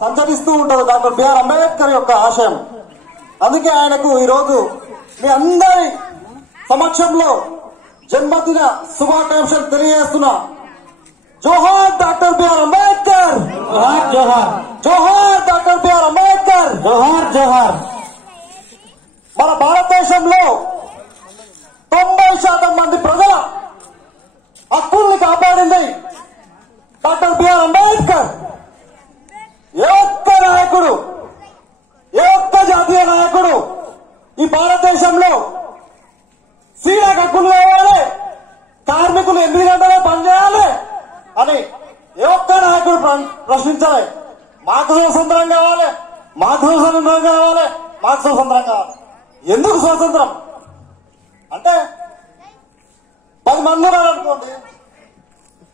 సంచరిస్తూ ఉంటారు doctor BR Ambedkar యొక్క ఆశయం. అందుకే ఆయనకు ఈరోజు మీ అందరి సమక్షంలో జన్మదిన శుభాకాంక్షలు తెలియజేస్తున్నా. జోహార్ డాక్టర్ బిఆర్ అంబేద్కర్, జోహార్ జోహార్, జోహార్ డాక్టర్ బిఆర్ అంబేద్కర్, జోహార్ జోహార్. మన భారతదేశంలో 90% మంది ప్రజల హక్కుల్ని కాపాడింది డాక్టర్ బిఆర్ అంబేద్కర్. ఏ ఒక్క నాయకుడు, ఏ ఒక్క జాతీయ నాయకుడు ఈ భారతదేశంలో స్త్రీలకు హక్కులు కావాలి, కార్మికులు 8 గంటలే పనిచేయాలి అని ఏ ఒక్క నాయకుడు ప్రశ్నించాలి. మాకు స్వతంత్రం కావాలి, మాకు స్వతంత్రం కావాలి, మాకు స్వతంత్రం కావాలి. ఎందుకు స్వాతంత్రం అంటే 10 మంది ఉన్నారనుకోండి,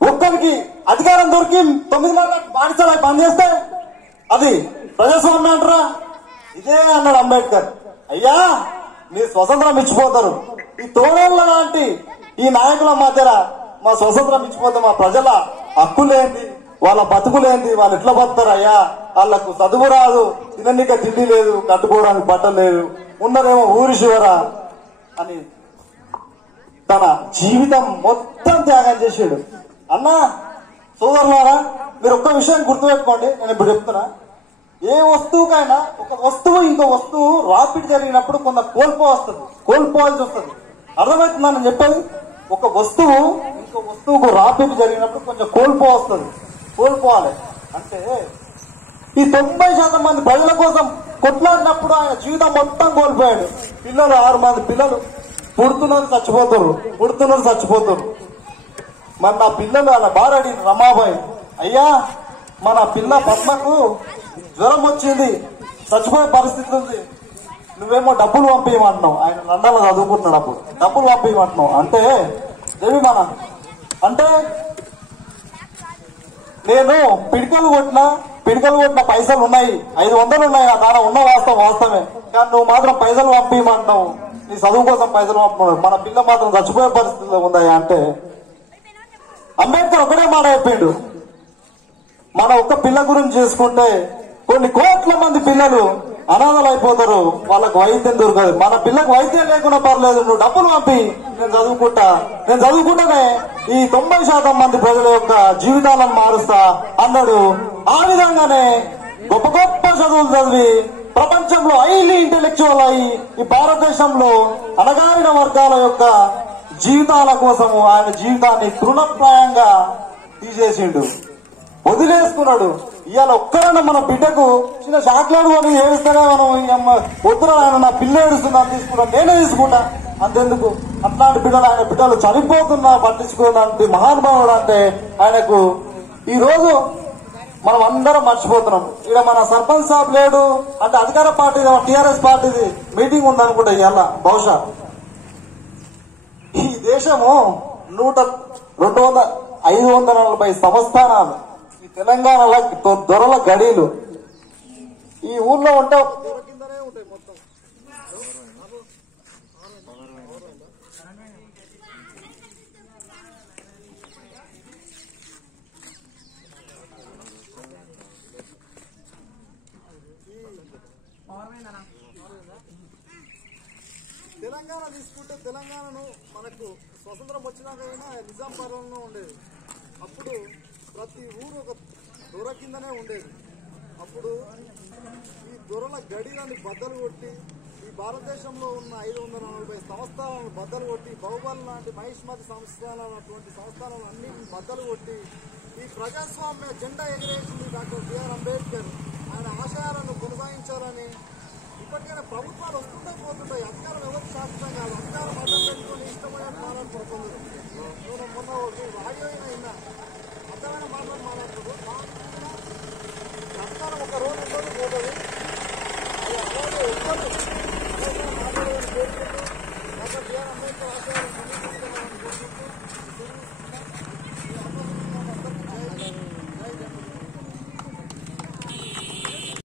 ఒక్కరికి అధికారం దొరికి 9 మంది బానిసలు పనిచేస్తే అది ప్రజాస్వామ్యం అంటారా? ఇదే అన్నాడు అంబేద్కర్. అయ్యా మీరు స్వతంత్రం ఇచ్చిపోతారు, ఈ తోడేళ్ల లాంటి ఈ నాయకుల మధ్యన మా స్వతంత్రం ఇచ్చిపోతే మా ప్రజల హక్కులేంది, వాళ్ళ బతుకులేంది, వాళ్ళు ఎట్లా బతుకుతారు అయ్యా? వాళ్లకు చదువు రాదు, తిననీక తిండి లేదు, కట్టుకోవడానికి బట్టలు లేదు, ఉన్నదేమో ఊరి శివర అని తన జీవితం మొత్తం త్యాగం చేసాడు. అన్నా సోదరులారా, మీరు ఒక్క విషయం గుర్తుపెట్టుకోండి. నేను ఇప్పుడు చెప్తున్నా, ఏ వస్తువుకైనా ఒక వస్తువు ఇంకో వస్తువు రాపిడ్ జరిగినప్పుడు కొంత కోల్పోవాల్సి వస్తుంది. అర్థమవుతుందా నేను చెప్పేది? ఒక వస్తువు ఇంకో వస్తువుకు రాపిడ్ జరిగినప్పుడు కొంచెం కోల్పోవాలి. అంటే ఈ 90% మంది ప్రజల కోసం కొట్లాడినప్పుడు ఆయన జీవితం మొత్తం కోల్పోయాడు. పిల్లలు 6 మంది పిల్లలు పుడుతున్నారు చచ్చిపోతారు. మరి నా పిల్లలు అలా బారడి రమాబాయి, అయ్యా మన పిల్ల పద్మకు జ్వరం వచ్చింది, చచ్చిపోయే పరిస్థితి ఉంది, నువ్వేమో డబ్బులు పంపించమంటున్నావు. ఆయన లండన్లో చదువుకుంటున్నాడు, అప్పుడు డబ్బులు పంపించమంటున్నావు అంటే దేవి మన అంటే నేను పిడికలు కొట్టిన పైసలు ఉన్నాయి, 500 ఉన్నాయి నా కాడ ఉన్న వాస్తవమే. కానీ నువ్వు మాత్రం పైసలు పంపించమంటున్నావు, నీ చదువు కోసం పైసలు పంపుతున్నావు, మన పిల్ల మాత్రం చచ్చిపోయే పరిస్థితిలో ఉందా అంటే అంబేద్కర్ ఒకటే మాట చెప్పిండు, మన ఒక్క పిల్ల గురించి చేసుకుంటే కొన్ని కోట్ల మంది పిల్లలు అనాథలు అయిపోతారు, వాళ్ళకు వైద్యం దొరకదు. మన పిల్లకు వైద్యం లేకుండా పర్లేదు, నువ్వు డబ్బులు పంపి నేను చదువుకుంటానే ఈ 90% మంది ప్రజల యొక్క జీవితాలను మారుస్తా అన్నాడు. ఆ విధంగానే గొప్ప గొప్ప చదువులు చదివి ప్రపంచంలో హైలీ ఇంటెలెక్చువల్ అయి ఈ భారతదేశంలో అణగారిన వర్గాల యొక్క జీవితాల కోసము ఆయన జీవితాన్ని తృణప్రాయంగా తీసేసిండు, వదిలేసుకున్నాడు. ఇవాళ ఒక్కరైనా మన బిడ్డకు చిన్న చాక్లెట్ కొని ఏడుస్తేనే మనం వద్దున ఆయన నా పిల్ల ఏడుస్తున్నా తీసుకుంటా, నేనే తీసుకుంటా అంతెందుకు? అట్లాంటి ఆయన బిడ్డలు చనిపోతున్నా పట్టించుకున్నటువంటి మహానుభావుడు అంటే ఆయనకు ఈ రోజు మనం అందరం మర్చిపోతున్నాం. ఇక్కడ మన సర్పంచ్ సాబ్ లేడు అంటే అధికార పార్టీ టీఆర్ఎస్ పార్టీది మీటింగ్ ఉందనుకుంటా ఇవాళ. బహుశా ఈ దేశము 540 సంస్థానాలు, ఈ తెలంగాణలో దొరల గడీలు, ఈ ఊర్లో ఉంటే దొర కిందనే ఉంటాయి మొత్తం. తెలంగాణ తీసుకుంటే తెలంగాణను మనకు స్వతంత్రం వచ్చినాకైనా నిజాం పాలనలో ఉండేది. అప్పుడు ప్రతి ఊరు ఒక దొర కిందనే ఉండేది. అప్పుడు ఈ దొరల గడిలను బద్దలు కొట్టి ఈ భారతదేశంలో ఉన్న 540 సంస్థానాలను బద్దలు కొట్టి బహుబలి లాంటి మహిష్మతి సంస్థానాలు అటువంటి సంస్థానాలు అన్ని బద్దలు కొట్టి ఈ ప్రజాస్వామ్య జెండా ఎగిరేసింది డాక్టర్ బిఆర్ అంబేద్కర్. ఆయన ఆశయాలను కొనసాగించాలని ఇప్పటికైనా ప్రభుత్వాలు వస్తుంటే పోతుంటాయి. అధికారం ఎవరికి శాశ్వతం కాదు. అధికారం అడ్డం పెట్టుకుని ఇష్టమైన